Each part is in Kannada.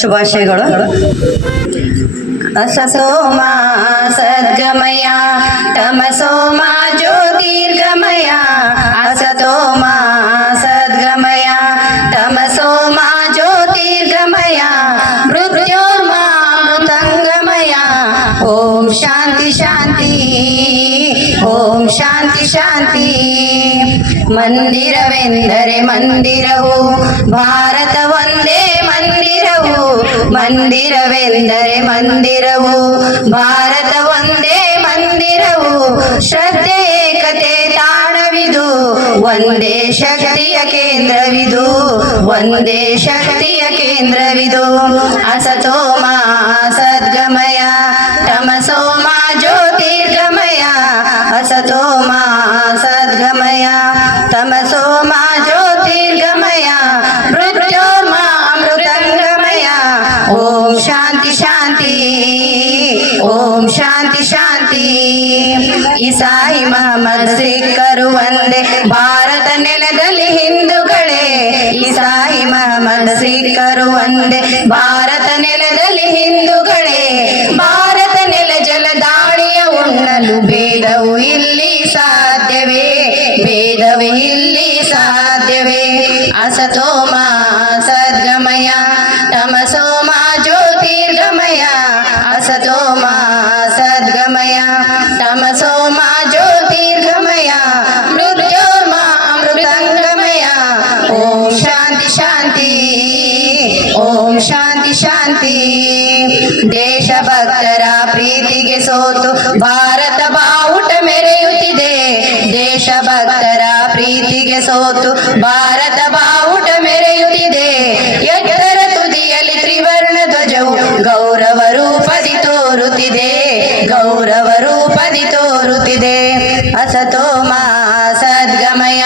ಶುಭಾಶಯಗಳು. ಅಸತೋಮ ಸದ್ಗಮಯ ತಮಸೋಮ ಜ್ಯೋತಿರ್ಗಮಯ ಅಸತೋಮ ಸದ್ಗಮಯ ತಮಸೋಮ ಜ್ಯೋತಿರ್ಗಮಯ ಮೃತ್ಯೋರ್ಮಾಮೃತಂಗಮಯ. ಓಂ ಶಾಂತಿ ಶಾಂತಿ, ಓಂ ಶಾಂತಿ ಶಾಂತಿ. ಮಂದಿರವೆಂದರೆ ಮಂದಿರವು, ಭಾರತ ಒಂದೇ ಮಂದಿರವು. ಮಂದಿರವೆಂದರೆ ಮಂದಿರವು, ಭಾರತ ಒಂದೇ ಮಂದಿರವು. ಶ್ರದ್ಧೆ ಏಕತೆ ತಾಣವಿದು, ಒಂದೇ ಶಕ್ತಿಯ ಕೇಂದ್ರವಿದು, ಒಂದೇ ಶಕ್ತಿಯ ಕೇಂದ್ರವಿದು. ಅಸತೋಮ ಸದ್ಗಮಯ ತಮಸೋಮ ಜ್ಯೋತಿರ್ಗಮಯ ಅಸತೋಮ ಸದ್ಗಮಯ ತಮಸೋಮ ಜ್ಯೋತಿರ್ಗಮಯ ಮೃತ್ಯೋರ್ಮ ಅಮೃತಂಗಮಯ. ಓಂ ಶಾಂತಿ ಶಾಂತಿ, ಓಂ ಶಾಂತಿ ಶಾಂತಿ. ಇಸಾಯಿ ಮಹಮ್ಮದ್ ಸಿಖ್ಖರು ಒಂದೇ ಭಾರತ ನೆಲದಲ್ಲಿ ಹಿಂದೂಗಳೇ. ಇಸಾಯಿ ಮಹಮ್ಮದ್ ಸಿಖ್ಖರು ಒಂದೇ ಭಾರತ ನೆಲದಲ್ಲಿ ಹಿಂದೂಗಳೇ. ಭಾರತ ನೆಲ ಜಲ ದಾಳಿಯ ಉಣ್ಣಲು ಭೇದವು ಇಲ್ಲಿ ಸಾಧ್ಯವೇ, ಭೇದವೇ ಇಲ್ಲಿ ಸಾಧ್ಯವೇ. ಅಸತೋಮ ಸದ್ಗಮಯ ತಮಸೋಮ ಜ್ಯೋತಿರ್ಗಮಯ ಅಸತೋಮ ಸದ್ಗಮಯ ತಮಸೋಮ ಜ್ಯೋತಿರ್ಗಮಯ ಮೃತ್ಯೋರ್ಮ ಅಮೃತಂಗಮಯ. ಓಂ ಶಾಂತಿ ಶಾಂತಿ, ಓಂ ಶಾಂತಿ ಶಾಂತಿ. ದೇಶಭಕ್ತರ ಪ್ರೀತಿಗೆ ಸೋತು ಭಾರತ ಬಾವುಟ ಮೆರೆಯುತ್ತಿದೆ. ದೇಶಭಕ್ತರ ಪ್ರೀತಿಗೆ ಸೋತು ಭಾರತ ಬಾವುಟ ಮೆರೆಯುತ್ತಿದೆ. ಎತ್ತರ ತುದಿಯಲ್ಲಿ ತ್ರಿವರ್ಣ ಧ್ವಜವು ಗೌರವ ರೂಪದಿ ತೋರುತ್ತಿದೆ, ಗೌರವ ರೂಪದಿ ತೋರುತ್ತಿದೆ. ಅಸತೋಮ ಸದ್ಗಮಯ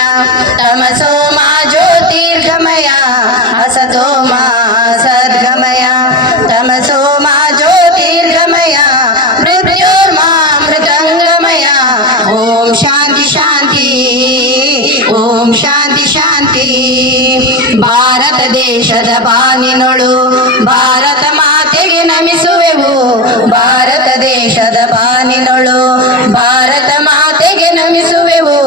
ತಮಸೋಮ ಜ್ಯೋತಿರ್ಗಮಯ ಅಸತೋಮ ಸದ್ಗಮಯ ತಮಸೋಮ ಜ್ಯೋತಿರ್ಗಮಯ ಮೃತ್ಯೋರ್ಮಾಮೃತಂಗಮಯ. ಓಂ ಶಾಂತಿ ಶಾಂತಿ, ಓಂ ಶಾಂತಿ ಶಾಂತಿ. ಭಾರತ ದೇಶದ ಬಾನಿನೊಳು ಭಾರತ ಮಾತೆಗೆ ನಮಿಸುವೆವು. ಭಾರತ ದೇಶದ ಬಾನಿನೊಳು ಭಾರತ ಮಾತೆಗೆ ನಮಿಸುವೆವು.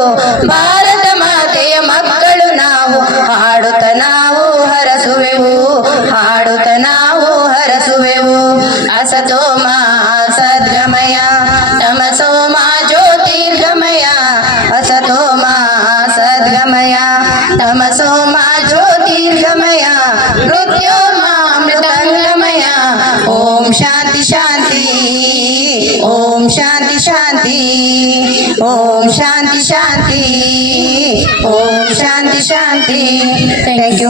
ಭಾರತ ಮಾತೆಯ ಮಕ್ಕಳು ನಾವು, ಹಾಡುತ್ತ ನಾವು ಹರಸುವೆವು, ಹಾಡುತ್ತ ನಾವು ಹರಸುವೆವು. ಅಸತೋಮ ಸದ್ಗಮಯ ತಮಸೋಮ ಜ್ಯೋತಿರ್ಗಮಯ ಅಸತೋಮ ಸದ್ಗಮಯ ತಮಸೋಮ ಜ್ಯೋತಿರ್ಗಮಯ ಮೃತ್ಯೋರ್ಮ ಅಮೃತಂಗಮಯ. ಓಂ ಶಾಂತಿ ಶಾಂತಿ, ಓಂ ಶಾಂತಿ ಶಾಂತಿ, ಓಂ ಶಾಂತಿ ಶಾಂತಿ, ಓಂ ಶಾಂತಿ ಶಾಂತಿ. Thank you.